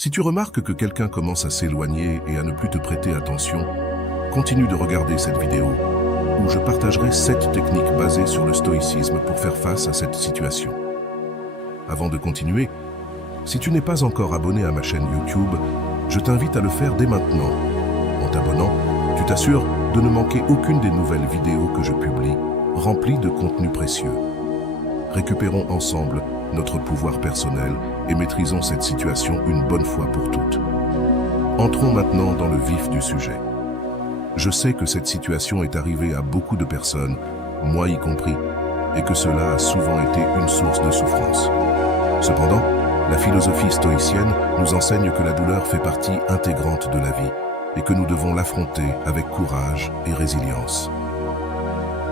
Si tu remarques que quelqu'un commence à s'éloigner et à ne plus te prêter attention, continue de regarder cette vidéo où je partagerai 7 techniques basées sur le stoïcisme pour faire face à cette situation. Avant de continuer, si tu n'es pas encore abonné à ma chaîne YouTube, je t'invite à le faire dès maintenant. En t'abonnant, tu t'assures de ne manquer aucune des nouvelles vidéos que je publie, remplies de contenu précieux. Récupérons ensemble notre pouvoir personnel et maîtrisons cette situation une bonne fois pour toutes. Entrons maintenant dans le vif du sujet. Je sais que cette situation est arrivée à beaucoup de personnes, moi y compris, et que cela a souvent été une source de souffrance. Cependant, la philosophie stoïcienne nous enseigne que la douleur fait partie intégrante de la vie et que nous devons l'affronter avec courage et résilience.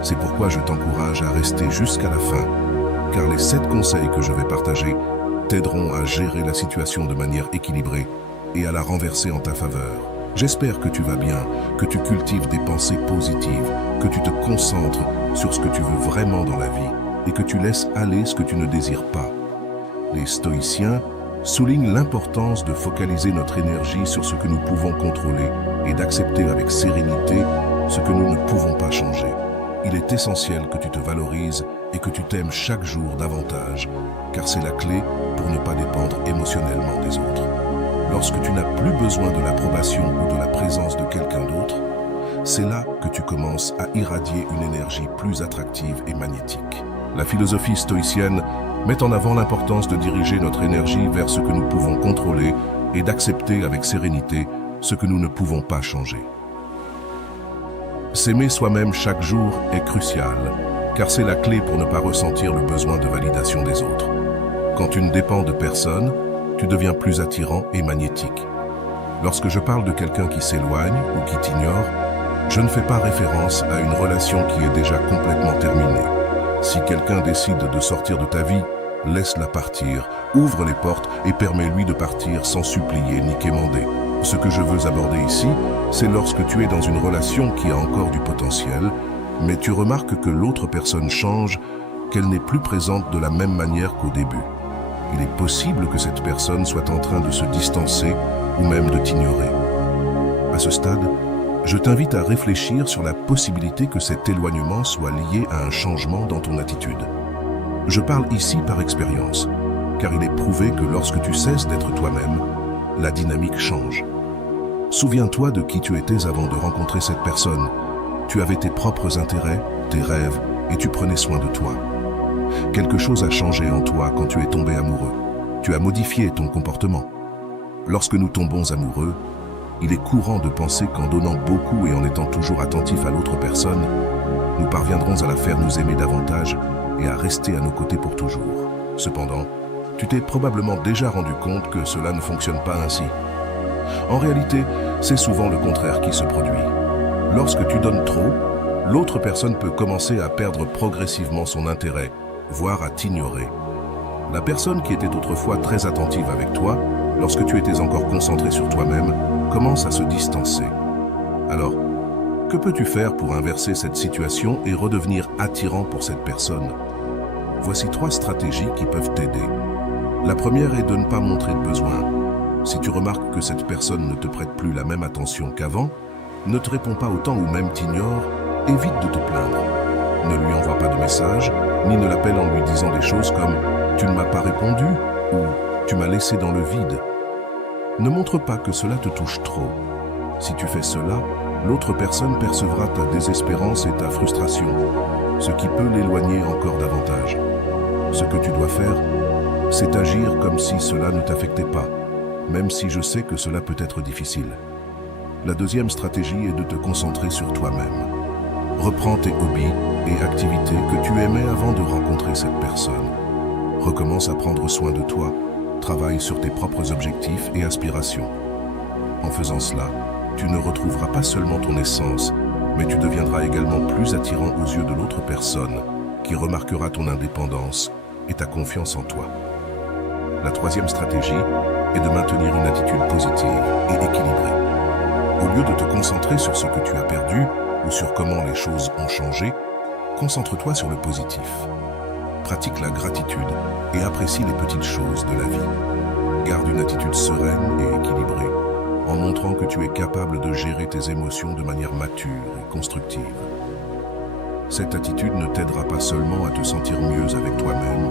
C'est pourquoi je t'encourage à rester jusqu'à la fin, car les 7 conseils que je vais partager t'aideront à gérer la situation de manière équilibrée et à la renverser en ta faveur. J'espère que tu vas bien, que tu cultives des pensées positives, que tu te concentres sur ce que tu veux vraiment dans la vie et que tu laisses aller ce que tu ne désires pas. Les stoïciens soulignent l'importance de focaliser notre énergie sur ce que nous pouvons contrôler et d'accepter avec sérénité ce que nous ne pouvons pas changer. Il est essentiel que tu te valorises et que tu t'aimes chaque jour davantage, car c'est la clé pour ne pas dépendre émotionnellement des autres. Lorsque tu n'as plus besoin de l'approbation ou de la présence de quelqu'un d'autre, c'est là que tu commences à irradier une énergie plus attractive et magnétique. La philosophie stoïcienne met en avant l'importance de diriger notre énergie vers ce que nous pouvons contrôler et d'accepter avec sérénité ce que nous ne pouvons pas changer. S'aimer soi-même chaque jour est crucial, car c'est la clé pour ne pas ressentir le besoin de validation des autres. Quand tu ne dépends de personne, tu deviens plus attirant et magnétique. Lorsque je parle de quelqu'un qui s'éloigne ou qui t'ignore, je ne fais pas référence à une relation qui est déjà complètement terminée. Si quelqu'un décide de sortir de ta vie, laisse-la partir, ouvre les portes et permets-lui de partir sans supplier ni quémander. Ce que je veux aborder ici, c'est lorsque tu es dans une relation qui a encore du potentiel, mais tu remarques que l'autre personne change, qu'elle n'est plus présente de la même manière qu'au début. Il est possible que cette personne soit en train de se distancer ou même de t'ignorer. À ce stade, je t'invite à réfléchir sur la possibilité que cet éloignement soit lié à un changement dans ton attitude. Je parle ici par expérience, car il est prouvé que lorsque tu cesses d'être toi-même, la dynamique change. Souviens-toi de qui tu étais avant de rencontrer cette personne. Tu avais tes propres intérêts, tes rêves, et tu prenais soin de toi. Quelque chose a changé en toi quand tu es tombé amoureux. Tu as modifié ton comportement. Lorsque nous tombons amoureux, il est courant de penser qu'en donnant beaucoup et en étant toujours attentif à l'autre personne, nous parviendrons à la faire nous aimer davantage et à rester à nos côtés pour toujours. Cependant, tu t'es probablement déjà rendu compte que cela ne fonctionne pas ainsi. En réalité, c'est souvent le contraire qui se produit. Lorsque tu donnes trop, l'autre personne peut commencer à perdre progressivement son intérêt, voire à t'ignorer. La personne qui était autrefois très attentive avec toi, lorsque tu étais encore concentré sur toi-même, commence à se distancer. Alors, que peux-tu faire pour inverser cette situation et redevenir attirant pour cette personne? Voici 3 stratégies qui peuvent t'aider. La première est de ne pas montrer de besoin. Si tu remarques que cette personne ne te prête plus la même attention qu'avant, ne te répond pas autant ou même t'ignore, évite de te plaindre. Ne lui envoie pas de message, ni ne l'appelle en lui disant des choses comme « tu ne m'as pas répondu » ou « tu m'as laissé dans le vide ». Ne montre pas que cela te touche trop. Si tu fais cela, l'autre personne percevra ta désespérance et ta frustration, ce qui peut l'éloigner encore davantage. Ce que tu dois faire, c'est agir comme si cela ne t'affectait pas, même si je sais que cela peut être difficile. La deuxième stratégie est de te concentrer sur toi-même. Reprends tes hobbies et activités que tu aimais avant de rencontrer cette personne. Recommence à prendre soin de toi, travaille sur tes propres objectifs et aspirations. En faisant cela, tu ne retrouveras pas seulement ton essence, mais tu deviendras également plus attirant aux yeux de l'autre personne, qui remarquera ton indépendance et ta confiance en toi. La troisième stratégie est de maintenir une attitude positive et équilibrée. Au lieu de te concentrer sur ce que tu as perdu ou sur comment les choses ont changé, concentre-toi sur le positif. Pratique la gratitude et apprécie les petites choses de la vie. Garde une attitude sereine et montrant que tu es capable de gérer tes émotions de manière mature et constructive. Cette attitude ne t'aidera pas seulement à te sentir mieux avec toi-même,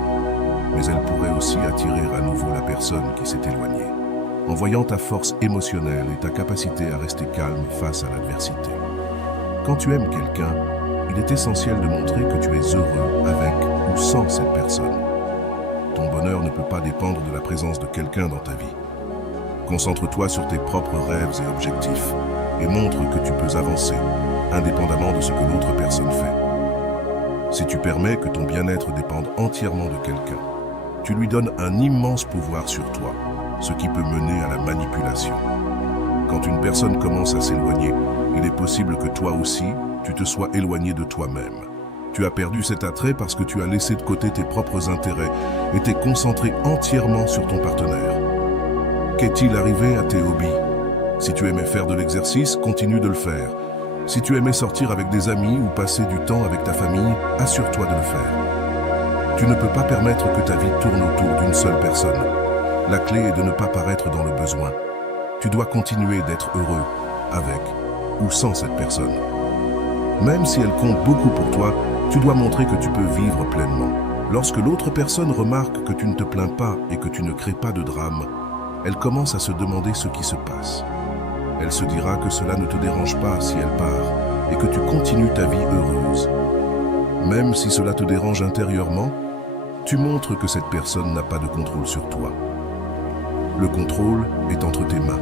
mais elle pourrait aussi attirer à nouveau la personne qui s'est éloignée, en voyant ta force émotionnelle et ta capacité à rester calme face à l'adversité. Quand tu aimes quelqu'un, il est essentiel de montrer que tu es heureux avec ou sans cette personne. Ton bonheur ne peut pas dépendre de la présence de quelqu'un dans ta vie. Concentre-toi sur tes propres rêves et objectifs et montre que tu peux avancer, indépendamment de ce que l'autre personne fait. Si tu permets que ton bien-être dépende entièrement de quelqu'un, tu lui donnes un immense pouvoir sur toi, ce qui peut mener à la manipulation. Quand une personne commence à s'éloigner, il est possible que toi aussi, tu te sois éloigné de toi-même. Tu as perdu cet attrait parce que tu as laissé de côté tes propres intérêts et t'es concentré entièrement sur ton partenaire. Qu'est-il arrivé à tes hobbies? Si tu aimais faire de l'exercice, continue de le faire. Si tu aimais sortir avec des amis ou passer du temps avec ta famille, assure-toi de le faire. Tu ne peux pas permettre que ta vie tourne autour d'une seule personne. La clé est de ne pas paraître dans le besoin. Tu dois continuer d'être heureux avec ou sans cette personne. Même si elle compte beaucoup pour toi, tu dois montrer que tu peux vivre pleinement. Lorsque l'autre personne remarque que tu ne te plains pas et que tu ne crées pas de drame, elle commence à se demander ce qui se passe. Elle se dira que cela ne te dérange pas si elle part et que tu continues ta vie heureuse. Même si cela te dérange intérieurement, tu montres que cette personne n'a pas de contrôle sur toi. Le contrôle est entre tes mains.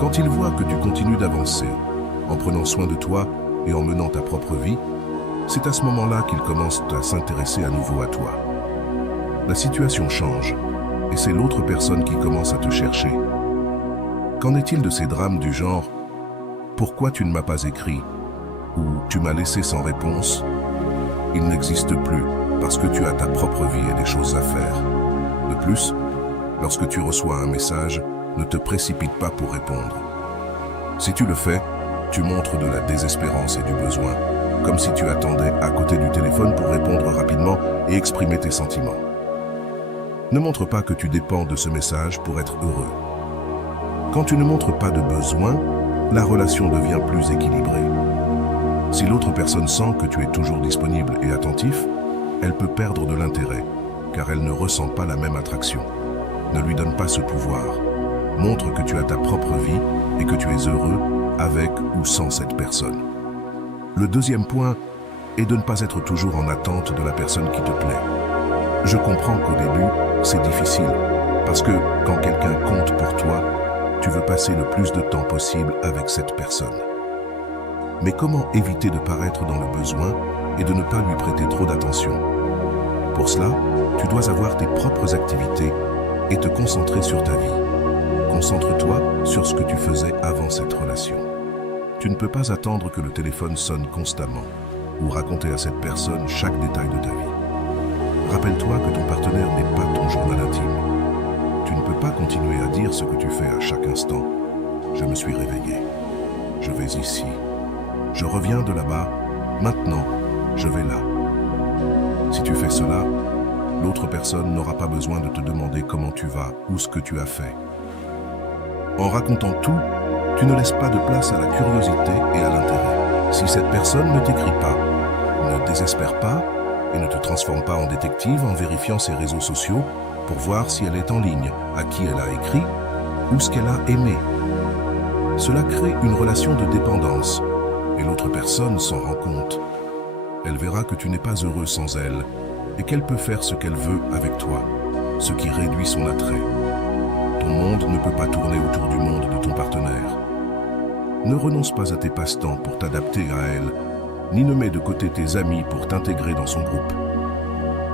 Quand il voit que tu continues d'avancer, en prenant soin de toi et en menant ta propre vie, c'est à ce moment-là qu'il commence à s'intéresser à nouveau à toi. La situation change et c'est l'autre personne qui commence à te chercher. Qu'en est-il de ces drames du genre « Pourquoi tu ne m'as pas écrit » ou « Tu m'as laissé sans réponse » Il n'existe plus parce que tu as ta propre vie et des choses à faire. De plus, lorsque tu reçois un message, ne te précipite pas pour répondre. Si tu le fais, tu montres de la désespérance et du besoin, comme si tu attendais à côté du téléphone pour répondre rapidement et exprimer tes sentiments. Ne montre pas que tu dépends de ce message pour être heureux. Quand tu ne montres pas de besoin, la relation devient plus équilibrée. Si l'autre personne sent que tu es toujours disponible et attentif, elle peut perdre de l'intérêt, car elle ne ressent pas la même attraction. Ne lui donne pas ce pouvoir. Montre que tu as ta propre vie et que tu es heureux avec ou sans cette personne. Le deuxième point est de ne pas être toujours en attente de la personne qui te plaît. Je comprends qu'au début, c'est difficile, parce que quand quelqu'un compte pour toi, tu veux passer le plus de temps possible avec cette personne. Mais comment éviter de paraître dans le besoin et de ne pas lui prêter trop d'attention? Pour cela, tu dois avoir tes propres activités et te concentrer sur ta vie. Concentre-toi sur ce que tu faisais avant cette relation. Tu ne peux pas attendre que le téléphone sonne constamment ou raconter à cette personne chaque détail de ta vie. Rappelle-toi que ton partenaire n'est pas ton journal intime. Tu ne peux pas continuer à dire ce que tu fais à chaque instant. Je me suis réveillé. Je vais ici. Je reviens de là-bas. Maintenant, je vais là. Si tu fais cela, l'autre personne n'aura pas besoin de te demander comment tu vas ou ce que tu as fait. En racontant tout, tu ne laisses pas de place à la curiosité et à l'intérêt. Si cette personne ne t'écrit pas, ne désespère pas et ne te transforme pas en détective en vérifiant ses réseaux sociaux pour voir si elle est en ligne, à qui elle a écrit ou ce qu'elle a aimé. Cela crée une relation de dépendance et l'autre personne s'en rend compte. Elle verra que tu n'es pas heureux sans elle et qu'elle peut faire ce qu'elle veut avec toi, ce qui réduit son attrait. Ton monde ne peut pas tourner autour du monde de ton partenaire. Ne renonce pas à tes passe-temps pour t'adapter à elle, ni ne mets de côté tes amis pour t'intégrer dans son groupe.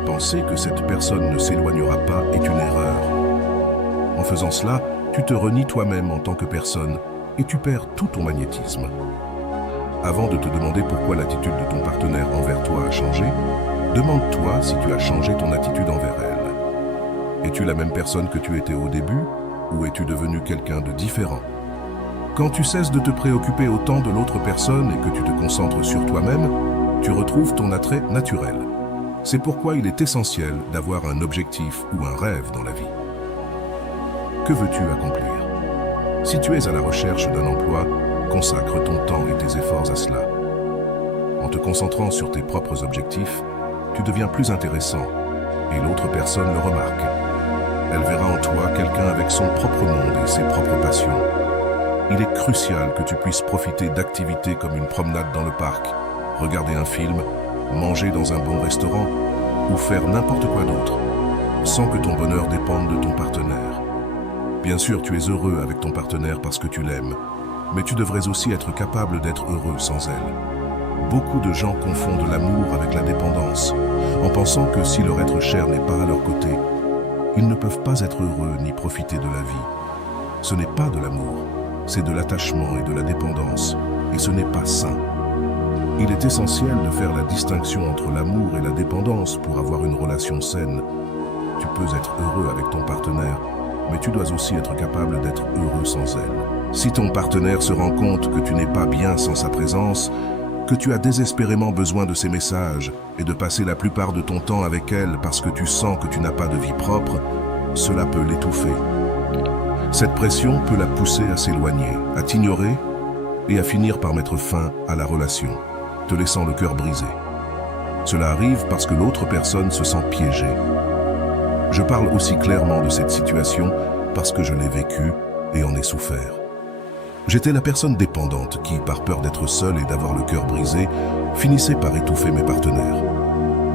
Penser que cette personne ne s'éloignera pas est une erreur. En faisant cela, tu te renies toi-même en tant que personne et tu perds tout ton magnétisme. Avant de te demander pourquoi l'attitude de ton partenaire envers toi a changé, demande-toi si tu as changé ton attitude envers elle. Es-tu la même personne que tu étais au début ou es-tu devenu quelqu'un de différent? Quand tu cesses de te préoccuper autant de l'autre personne et que tu te concentres sur toi-même, tu retrouves ton attrait naturel. C'est pourquoi il est essentiel d'avoir un objectif ou un rêve dans la vie. Que veux-tu accomplir? Si tu es à la recherche d'un emploi, consacre ton temps et tes efforts à cela. En te concentrant sur tes propres objectifs, tu deviens plus intéressant et l'autre personne le remarque. Elle verra en toi quelqu'un avec son propre monde et ses propres passions. Il est crucial que tu puisses profiter d'activités comme une promenade dans le parc, regarder un film, manger dans un bon restaurant ou faire n'importe quoi d'autre, sans que ton bonheur dépende de ton partenaire. Bien sûr, tu es heureux avec ton partenaire parce que tu l'aimes, mais tu devrais aussi être capable d'être heureux sans elle. Beaucoup de gens confondent l'amour avec la dépendance, en pensant que si leur être cher n'est pas à leur côté, ils ne peuvent pas être heureux ni profiter de la vie. Ce n'est pas de l'amour, c'est de l'attachement et de la dépendance, et ce n'est pas sain. Il est essentiel de faire la distinction entre l'amour et la dépendance pour avoir une relation saine. Tu peux être heureux avec ton partenaire, mais tu dois aussi être capable d'être heureux sans elle. Si ton partenaire se rend compte que tu n'es pas bien sans sa présence, que tu as désespérément besoin de ses messages et de passer la plupart de ton temps avec elle parce que tu sens que tu n'as pas de vie propre, cela peut l'étouffer. Cette pression peut la pousser à s'éloigner, à t'ignorer et à finir par mettre fin à la relation, te laissant le cœur brisé. Cela arrive parce que l'autre personne se sent piégée. Je parle aussi clairement de cette situation parce que je l'ai vécue et en ai souffert. J'étais la personne dépendante qui, par peur d'être seule et d'avoir le cœur brisé, finissait par étouffer mes partenaires.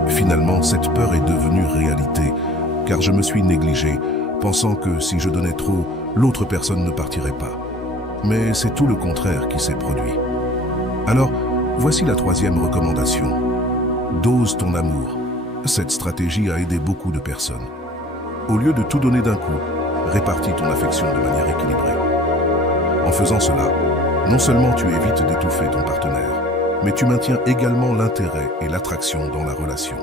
Finalement, cette peur est devenue réalité, car je me suis négligé, pensant que si je donnais trop, l'autre personne ne partirait pas. Mais c'est tout le contraire qui s'est produit. Alors, voici la troisième recommandation. Dose ton amour. Cette stratégie a aidé beaucoup de personnes. Au lieu de tout donner d'un coup, répartis ton affection de manière équilibrée. En faisant cela, non seulement tu évites d'étouffer ton partenaire, mais tu maintiens également l'intérêt et l'attraction dans la relation.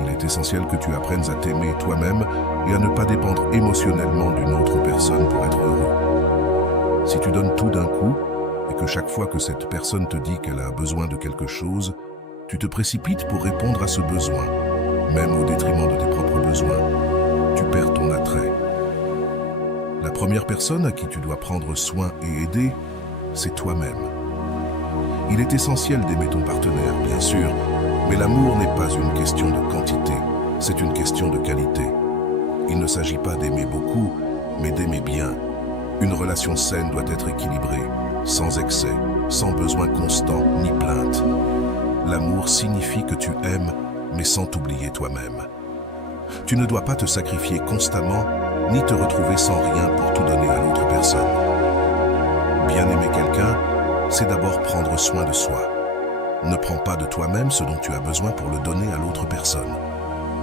Il est essentiel que tu apprennes à t'aimer toi-même et à ne pas dépendre émotionnellement d'une autre personne pour être heureux. Si tu donnes tout d'un coup, et que chaque fois que cette personne te dit qu'elle a besoin de quelque chose, tu te précipites pour répondre à ce besoin, même au détriment de tes propres besoins, tu perds ton attrait. La première personne à qui tu dois prendre soin et aider, c'est toi-même. Il est essentiel d'aimer ton partenaire, bien sûr, mais l'amour n'est pas une question de quantité, c'est une question de qualité. Il ne s'agit pas d'aimer beaucoup, mais d'aimer bien. Une relation saine doit être équilibrée, sans excès, sans besoin constant ni plainte. L'amour signifie que tu aimes, mais sans t'oublier toi-même. Tu ne dois pas te sacrifier constamment, ni te retrouver sans rien pour tout donner à l'autre personne. Bien aimer quelqu'un, c'est d'abord prendre soin de soi. Ne prends pas de toi-même ce dont tu as besoin pour le donner à l'autre personne.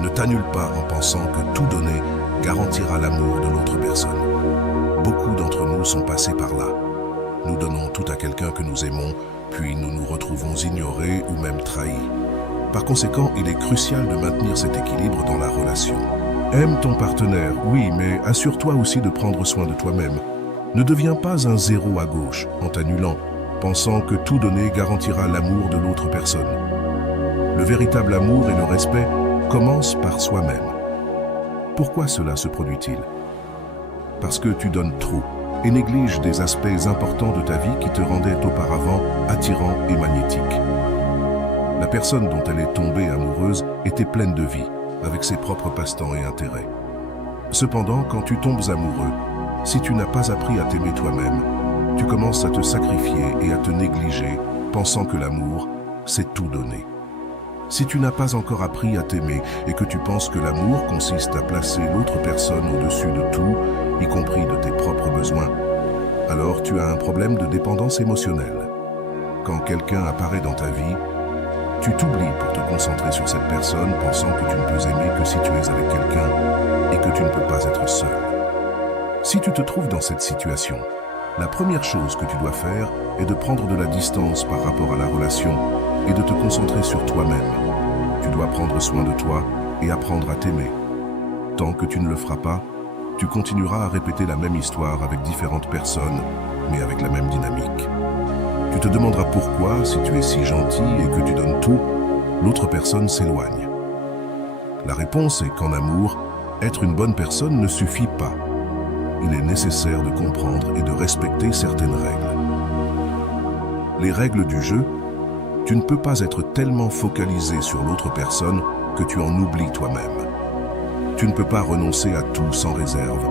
Ne t'annule pas en pensant que tout donner garantira l'amour de l'autre personne. Beaucoup d'entre nous sont passés par là. Nous donnons tout à quelqu'un que nous aimons, puis nous nous retrouvons ignorés ou même trahis. Par conséquent, il est crucial de maintenir cet équilibre dans la relation. Aime ton partenaire, oui, mais assure-toi aussi de prendre soin de toi-même. Ne deviens pas un zéro à gauche en t'annulant, pensant que tout donner garantira l'amour de l'autre personne. Le véritable amour et le respect commencent par soi-même. Pourquoi cela se produit-il? Parce que tu donnes trop et négliges des aspects importants de ta vie qui te rendaient auparavant attirant et magnétique. La personne dont elle est tombée amoureuse était pleine de vie, avec ses propres passe-temps et intérêts. Cependant, quand tu tombes amoureux, si tu n'as pas appris à t'aimer toi-même, tu commences à te sacrifier et à te négliger, pensant que l'amour, c'est tout donner. Si tu n'as pas encore appris à t'aimer et que tu penses que l'amour consiste à placer l'autre personne au-dessus de tout, y compris de tes propres besoins, alors tu as un problème de dépendance émotionnelle. Quand quelqu'un apparaît dans ta vie, tu t'oublies pour te concentrer sur cette personne, pensant que tu ne peux aimer que si tu es avec quelqu'un et que tu ne peux pas être seul. Si tu te trouves dans cette situation, la première chose que tu dois faire est de prendre de la distance par rapport à la relation et de te concentrer sur toi-même. Tu dois prendre soin de toi et apprendre à t'aimer. Tant que tu ne le feras pas, tu continueras à répéter la même histoire avec différentes personnes, mais avec la même dynamique. Tu te demanderas pourquoi, si tu es si gentil et que tu donnes tout, l'autre personne s'éloigne. La réponse est qu'en amour, être une bonne personne ne suffit pas. il est nécessaire de comprendre et de respecter certaines règles. Les règles du jeu, tu ne peux pas être tellement focalisé sur l'autre personne que tu en oublies toi-même. Tu ne peux pas renoncer à tout sans réserve,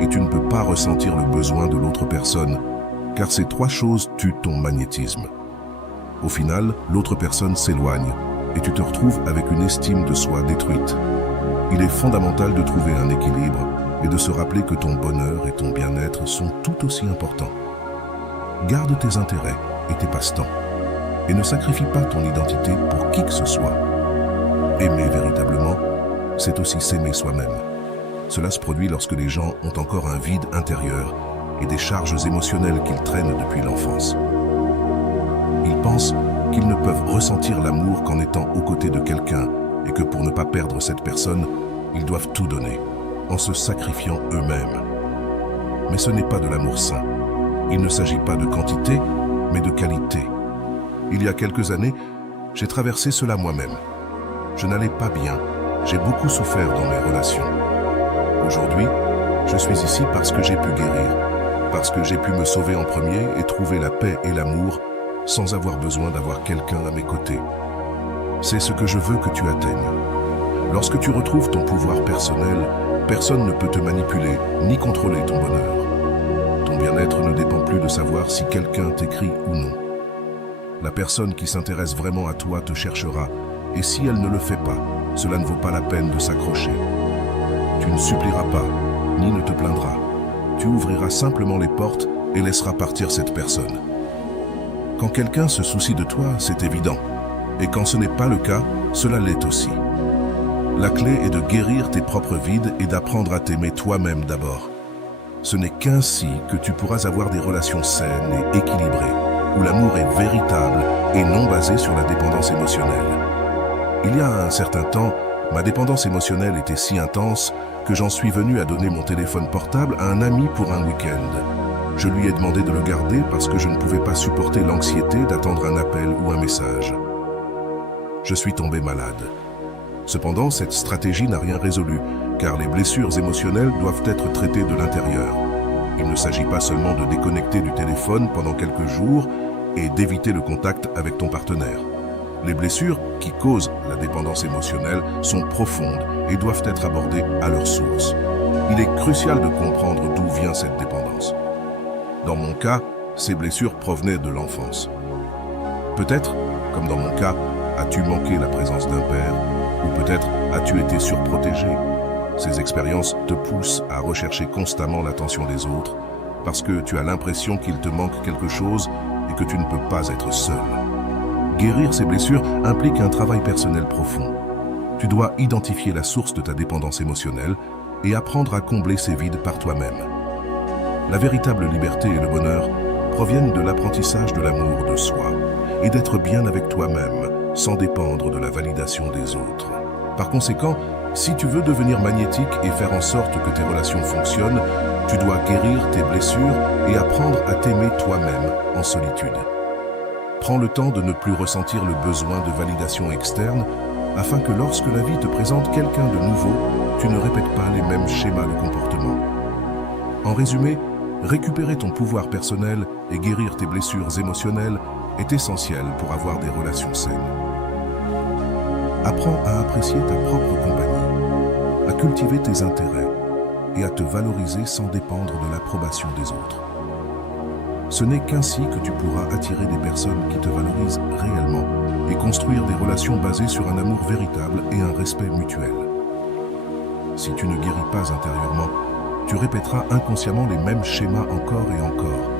et tu ne peux pas ressentir le besoin de l'autre personne, car ces trois choses tuent ton magnétisme. Au final, l'autre personne s'éloigne, et tu te retrouves avec une estime de soi détruite. Il est fondamental de trouver un équilibre et de se rappeler que ton bonheur et ton bien-être sont tout aussi importants. Garde tes intérêts et tes passe-temps, et ne sacrifie pas ton identité pour qui que ce soit. Aimer véritablement, c'est aussi s'aimer soi-même. Cela se produit lorsque les gens ont encore un vide intérieur et des charges émotionnelles qu'ils traînent depuis l'enfance. Ils pensent qu'ils ne peuvent ressentir l'amour qu'en étant aux côtés de quelqu'un et que pour ne pas perdre cette personne, ils doivent tout donner, en se sacrifiant eux-mêmes. Mais ce n'est pas de l'amour sain. Il ne s'agit pas de quantité, mais de qualité. Il y a quelques années, j'ai traversé cela moi-même. Je n'allais pas bien, j'ai beaucoup souffert dans mes relations. Aujourd'hui, je suis ici parce que j'ai pu guérir, parce que j'ai pu me sauver en premier et trouver la paix et l'amour sans avoir besoin d'avoir quelqu'un à mes côtés. C'est ce que je veux que tu atteignes. Lorsque tu retrouves ton pouvoir personnel, personne ne peut te manipuler ni contrôler ton bonheur. Ton bien-être ne dépend plus de savoir si quelqu'un t'écrit ou non. La personne qui s'intéresse vraiment à toi te cherchera, et si elle ne le fait pas, cela ne vaut pas la peine de s'accrocher. Tu ne supplieras pas, ni ne te plaindras. Tu ouvriras simplement les portes et laisseras partir cette personne. Quand quelqu'un se soucie de toi, c'est évident. Et quand ce n'est pas le cas, cela l'est aussi. La clé est de guérir tes propres vides et d'apprendre à t'aimer toi-même d'abord. Ce n'est qu'ainsi que tu pourras avoir des relations saines et équilibrées, où l'amour est véritable et non basé sur la dépendance émotionnelle. Il y a un certain temps, ma dépendance émotionnelle était si intense que j'en suis venu à donner mon téléphone portable à un ami pour un week-end. Je lui ai demandé de le garder parce que je ne pouvais pas supporter l'anxiété d'attendre un appel ou un message. Je suis tombé malade. Cependant, cette stratégie n'a rien résolu, car les blessures émotionnelles doivent être traitées de l'intérieur. Il ne s'agit pas seulement de déconnecter du téléphone pendant quelques jours et d'éviter le contact avec ton partenaire. Les blessures qui causent la dépendance émotionnelle sont profondes et doivent être abordées à leur source. Il est crucial de comprendre d'où vient cette dépendance. Dans mon cas, ces blessures provenaient de l'enfance. Peut-être, comme dans mon cas, as-tu manqué la présence d'un père, ou peut-être as-tu été surprotégé. Ces expériences te poussent à rechercher constamment l'attention des autres, parce que tu as l'impression qu'il te manque quelque chose et que tu ne peux pas être seul. Guérir ces blessures implique un travail personnel profond. Tu dois identifier la source de ta dépendance émotionnelle et apprendre à combler ces vides par toi-même. La véritable liberté et le bonheur proviennent de l'apprentissage de l'amour de soi et d'être bien avec toi-même sans dépendre de la validation des autres. Par conséquent, si tu veux devenir magnétique et faire en sorte que tes relations fonctionnent, tu dois guérir tes blessures et apprendre à t'aimer toi-même en solitude. Prends le temps de ne plus ressentir le besoin de validation externe afin que lorsque la vie te présente quelqu'un de nouveau, tu ne répètes pas les mêmes schémas de comportement. En résumé, récupérer ton pouvoir personnel et guérir tes blessures émotionnelles est essentiel pour avoir des relations saines. Apprends à apprécier ta propre compagnie, à cultiver tes intérêts et à te valoriser sans dépendre de l'approbation des autres. Ce n'est qu'ainsi que tu pourras attirer des personnes qui te valorisent réellement et construire des relations basées sur un amour véritable et un respect mutuel. Si tu ne guéris pas intérieurement, tu répéteras inconsciemment les mêmes schémas encore et encore,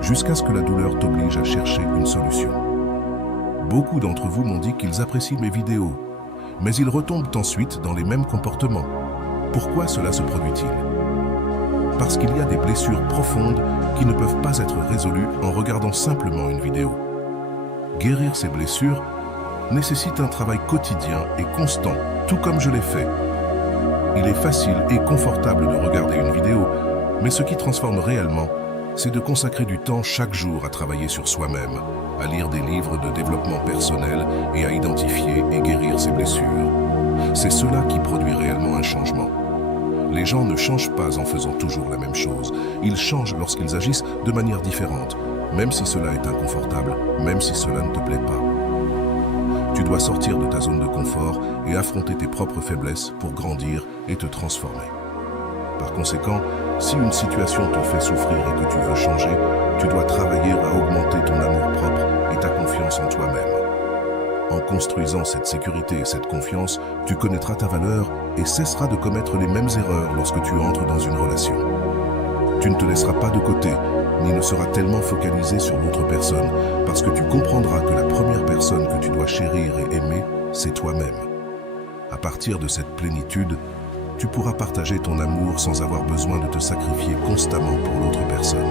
jusqu'à ce que la douleur t'oblige à chercher une solution. Beaucoup d'entre vous m'ont dit qu'ils apprécient mes vidéos, mais ils retombent ensuite dans les mêmes comportements. Pourquoi cela se produit-il? Parce qu'il y a des blessures profondes qui ne peuvent pas être résolues en regardant simplement une vidéo. Guérir ces blessures nécessite un travail quotidien et constant, tout comme je l'ai fait. Il est facile et confortable de regarder une vidéo, mais ce qui transforme réellement, c'est de consacrer du temps chaque jour à travailler sur soi-même, à lire des livres de développement personnel et à identifier et guérir ses blessures. C'est cela qui produit réellement un changement. Les gens ne changent pas en faisant toujours la même chose. Ils changent lorsqu'ils agissent de manière différente, même si cela est inconfortable, même si cela ne te plaît pas. Tu dois sortir de ta zone de confort et affronter tes propres faiblesses pour grandir et te transformer. Par conséquent, si une situation te fait souffrir et que tu veux changer, tu dois travailler à augmenter ton amour-propre et ta confiance en toi-même. En construisant cette sécurité et cette confiance, tu connaîtras ta valeur et cesseras de commettre les mêmes erreurs lorsque tu entres dans une relation. Tu ne te laisseras pas de côté, ni ne seras tellement focalisé sur l'autre personne, parce que tu comprendras que la première personne que tu dois chérir et aimer, c'est toi-même. À partir de cette plénitude, tu pourras partager ton amour sans avoir besoin de te sacrifier constamment pour l'autre personne.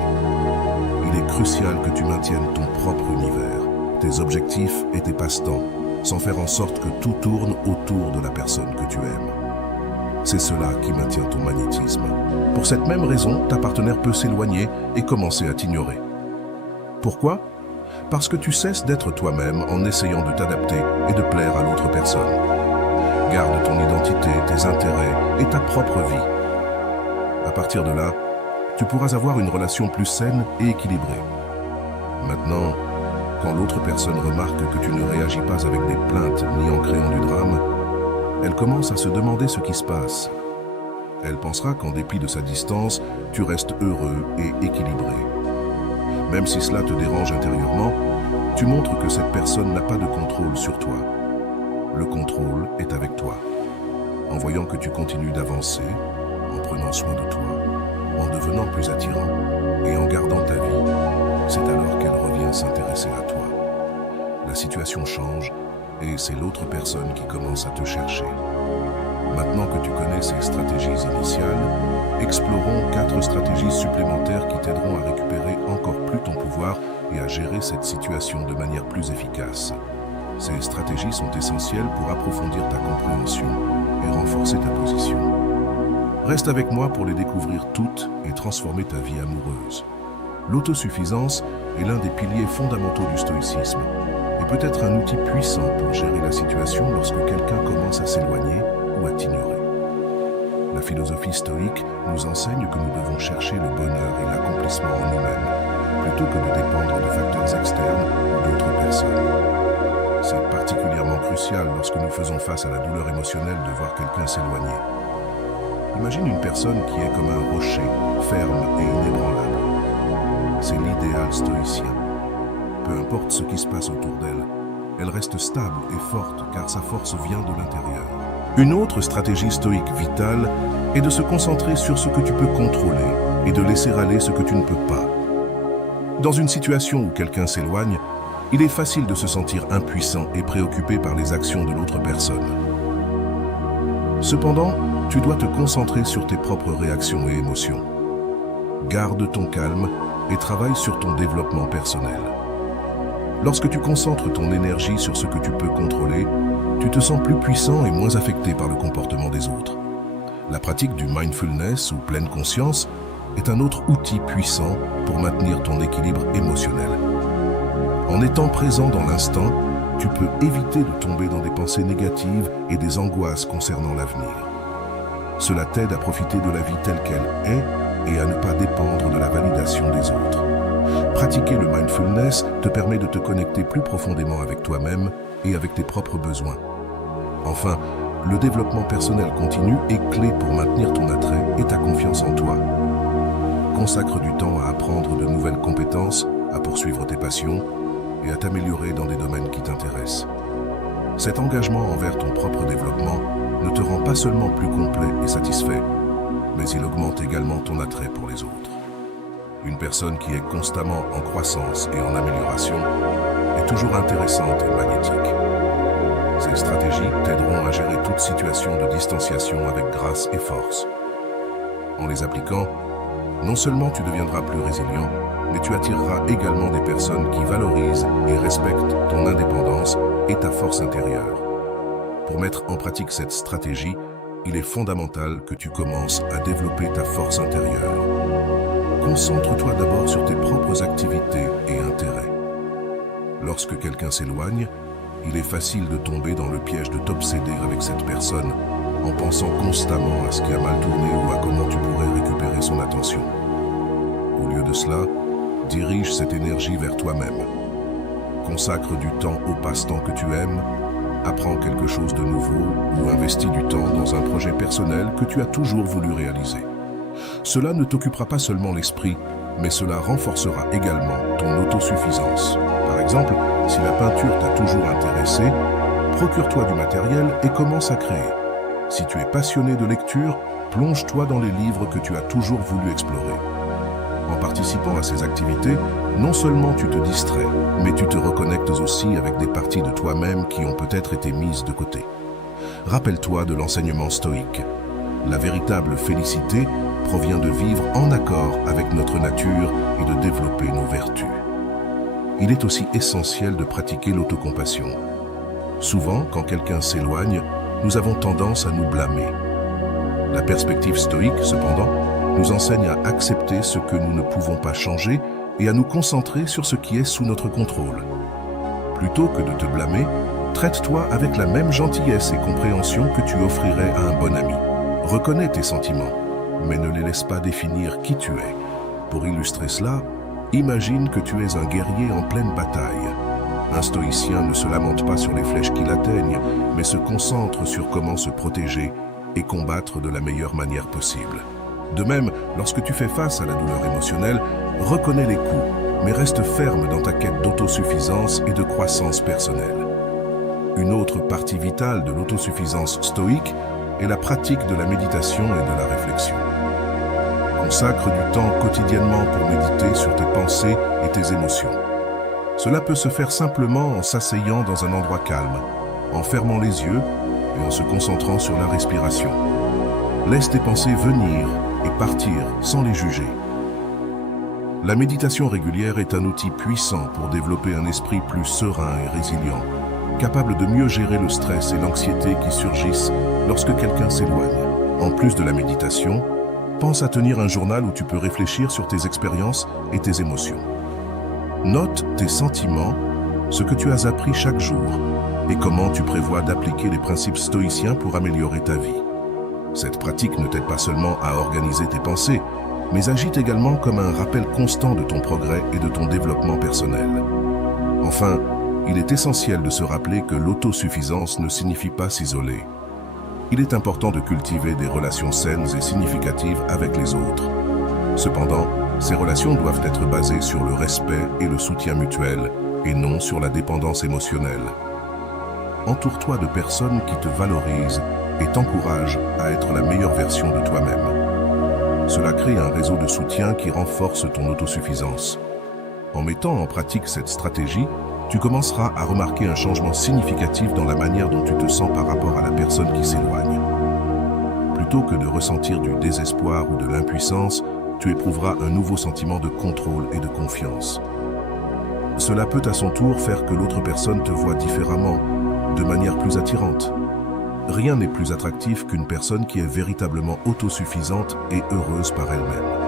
Il est crucial que tu maintiennes ton propre univers, tes objectifs et tes passe-temps, sans faire en sorte que tout tourne autour de la personne que tu aimes. C'est cela qui maintient ton magnétisme. Pour cette même raison, ta partenaire peut s'éloigner et commencer à t'ignorer. Pourquoi? Parce que tu cesses d'être toi-même en essayant de t'adapter et de plaire à l'autre personne. Garde ton identité, tes intérêts et ta propre vie. À partir de là, tu pourras avoir une relation plus saine et équilibrée. Maintenant, quand l'autre personne remarque que tu ne réagis pas avec des plaintes ni en créant du drame, elle commence à se demander ce qui se passe. Elle pensera qu'en dépit de sa distance, tu restes heureux et équilibré. Même si cela te dérange intérieurement, tu montres que cette personne n'a pas de contrôle sur toi. Le contrôle est avec toi. En voyant que tu continues d'avancer, en prenant soin de toi, en devenant plus attirant et en gardant ta vie, c'est alors qu'elle revient s'intéresser à toi. La situation change et c'est l'autre personne qui commence à te chercher. Maintenant que tu connais ces stratégies initiales, explorons 4 stratégies supplémentaires qui t'aideront à récupérer encore plus ton pouvoir et à gérer cette situation de manière plus efficace. Ces stratégies sont essentielles pour approfondir ta compréhension et renforcer ta position. Reste avec moi pour les découvrir toutes et transformer ta vie amoureuse. L'autosuffisance est l'un des piliers fondamentaux du stoïcisme et peut être un outil puissant pour gérer la situation lorsque quelqu'un commence à s'éloigner ou à t'ignorer. La philosophie stoïque nous enseigne que nous devons chercher le bonheur et l'accomplissement en nous-mêmes, plutôt que de dépendre de facteurs externes ou d'autres personnes. C'est particulièrement crucial lorsque nous faisons face à la douleur émotionnelle de voir quelqu'un s'éloigner. Imagine une personne qui est comme un rocher, ferme et inébranlable. C'est l'idéal stoïcien. Peu importe ce qui se passe autour d'elle, elle reste stable et forte car sa force vient de l'intérieur. Une autre stratégie stoïque vitale est de se concentrer sur ce que tu peux contrôler et de laisser aller ce que tu ne peux pas. Dans une situation où quelqu'un s'éloigne, il est facile de se sentir impuissant et préoccupé par les actions de l'autre personne. Cependant, tu dois te concentrer sur tes propres réactions et émotions. Garde ton calme et travaille sur ton développement personnel. Lorsque tu concentres ton énergie sur ce que tu peux contrôler, tu te sens plus puissant et moins affecté par le comportement des autres. La pratique du mindfulness ou pleine conscience est un autre outil puissant pour maintenir ton équilibre émotionnel. En étant présent dans l'instant, tu peux éviter de tomber dans des pensées négatives et des angoisses concernant l'avenir. Cela t'aide à profiter de la vie telle qu'elle est et à ne pas dépendre de la validation des autres. Pratiquer le mindfulness te permet de te connecter plus profondément avec toi-même et avec tes propres besoins. Enfin, le développement personnel continu est clé pour maintenir ton attrait et ta confiance en toi. Consacre du temps à apprendre de nouvelles compétences, à poursuivre tes passions et à t'améliorer dans des domaines qui t'intéressent. Cet engagement envers ton propre développement ne te rend pas seulement plus complet et satisfait, mais il augmente également ton attrait pour les autres. Une personne qui est constamment en croissance et en amélioration est toujours intéressante et magnétique. Ces stratégies t'aideront à gérer toute situation de distanciation avec grâce et force. En les appliquant, non seulement tu deviendras plus résilient, mais tu attireras également des personnes qui valorisent et respectent ton indépendance et ta force intérieure. Pour mettre en pratique cette stratégie, il est fondamental que tu commences à développer ta force intérieure. Concentre-toi d'abord sur tes propres activités et intérêts. Lorsque quelqu'un s'éloigne, il est facile de tomber dans le piège de t'obséder avec cette personne en pensant constamment à ce qui a mal tourné ou à comment tu pourrais récupérer son attention. Au lieu de cela, dirige cette énergie vers toi-même. Consacre du temps au passe-temps que tu aimes, apprends quelque chose de nouveau ou investis du temps dans un projet personnel que tu as toujours voulu réaliser. Cela ne t'occupera pas seulement l'esprit, mais cela renforcera également ton autosuffisance. Par exemple, si la peinture t'a toujours intéressé, procure-toi du matériel et commence à créer. Si tu es passionné de lecture, plonge-toi dans les livres que tu as toujours voulu explorer. En participant à ces activités, non seulement tu te distrais, mais tu te reconnectes aussi avec des parties de toi-même qui ont peut-être été mises de côté. Rappelle-toi de l'enseignement stoïque. La véritable félicité provient de vivre en accord avec notre nature et de développer nos vertus. Il est aussi essentiel de pratiquer l'autocompassion. Souvent, quand quelqu'un s'éloigne, nous avons tendance à nous blâmer. La perspective stoïque, cependant, nous enseigne à accepter ce que nous ne pouvons pas changer et à nous concentrer sur ce qui est sous notre contrôle. Plutôt que de te blâmer, traite-toi avec la même gentillesse et compréhension que tu offrirais à un bon ami. Reconnais tes sentiments, mais ne les laisse pas définir qui tu es. Pour illustrer cela, imagine que tu es un guerrier en pleine bataille. Un stoïcien ne se lamente pas sur les flèches qui l'atteignent, mais se concentre sur comment se protéger et combattre de la meilleure manière possible. De même, lorsque tu fais face à la douleur émotionnelle, reconnais les coups, mais reste ferme dans ta quête d'autosuffisance et de croissance personnelle. Une autre partie vitale de l'autosuffisance stoïque est la pratique de la méditation et de la réflexion. Consacre du temps quotidiennement pour méditer sur tes pensées et tes émotions. Cela peut se faire simplement en s'asseyant dans un endroit calme, en fermant les yeux et en se concentrant sur la respiration. Laisse tes pensées venir et partir sans les juger. La méditation régulière est un outil puissant pour développer un esprit plus serein et résilient, capable de mieux gérer le stress et l'anxiété qui surgissent lorsque quelqu'un s'éloigne. En plus de la méditation, pense à tenir un journal où tu peux réfléchir sur tes expériences et tes émotions. Note tes sentiments, ce que tu as appris chaque jour et comment tu prévois d'appliquer les principes stoïciens pour améliorer ta vie. Cette pratique ne t'aide pas seulement à organiser tes pensées, mais agit également comme un rappel constant de ton progrès et de ton développement personnel. Enfin, il est essentiel de se rappeler que l'autosuffisance ne signifie pas s'isoler. Il est important de cultiver des relations saines et significatives avec les autres. Cependant, ces relations doivent être basées sur le respect et le soutien mutuel, et non sur la dépendance émotionnelle. Entoure-toi de personnes qui te valorisent et t'encouragent à être la meilleure version de toi-même. Cela crée un réseau de soutien qui renforce ton autosuffisance. En mettant en pratique cette stratégie, tu commenceras à remarquer un changement significatif dans la manière dont tu te sens par rapport à la personne qui s'éloigne. Plutôt que de ressentir du désespoir ou de l'impuissance, tu éprouveras un nouveau sentiment de contrôle et de confiance. Cela peut à son tour faire que l'autre personne te voie différemment, de manière plus attirante. Rien n'est plus attractif qu'une personne qui est véritablement autosuffisante et heureuse par elle-même.